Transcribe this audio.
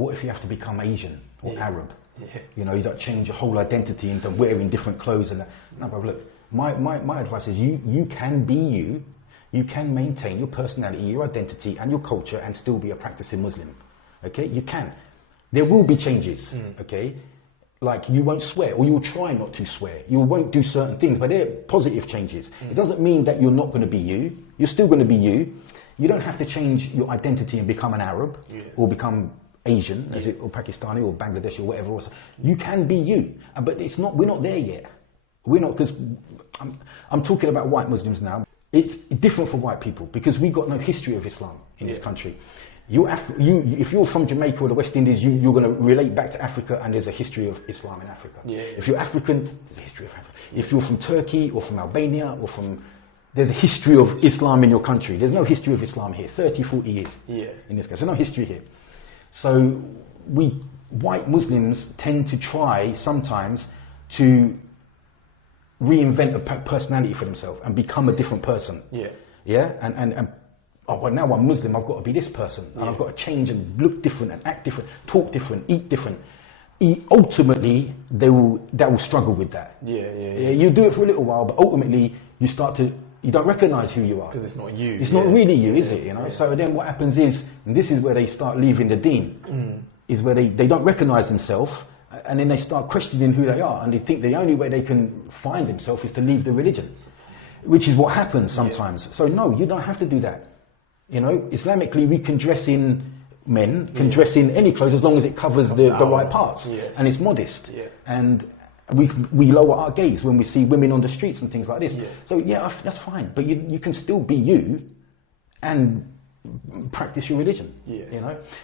What if you have to become Asian or Arab? Yeah. You know, you don't change your whole identity into wearing different clothes and that. No, but look, my advice is you can be you. You can maintain your personality, your identity, and your culture, and still be a practicing Muslim. Okay, you can. There will be changes. Okay, like you won't swear, or you'll try not to swear. You won't do certain things, but they're positive changes. It doesn't mean that you're not going to be you. You're still going to be you. You don't have to change your identity and become an Arab or become Asian, or Pakistani or Bangladeshi or whatever else. You can be you, but it's not. We're not there yet. We're not, because I'm talking about white Muslims now. It's different for white people because we've got no history of Islam in this country. If you're from Jamaica or the West Indies, you're going to relate back to Africa, and there's a history of Islam in Africa. If you're African, there's a history of Africa. If you're from Turkey or from Albania or there's a history of Islam in your country. There's no history of Islam here, 30, 40 years in this case. There's no history here. So white Muslims tend to try sometimes to reinvent a personality for themselves and become a different person. And well, now I'm Muslim, I've got to be this person, and I've got to change and look different and act different, talk different, eat different. Ultimately, they will struggle with that. You do it for a little while, but ultimately you don't recognize who you are. Because it's not you. It's not really you, is it? You know. So then what happens is, and this is where they start leaving the deen, is where they don't recognize themselves. And then they start questioning who they are, and they think the only way they can find themselves is to leave the religion, which is what happens sometimes. So no, you don't have to do that. You know, Islamically, we can dress in, men can dress in any clothes as long as it covers the right parts, and it's modest. And we lower our gaze when we see women on the streets and things like this. So that's fine, but you can still be you and practice your religion. You know,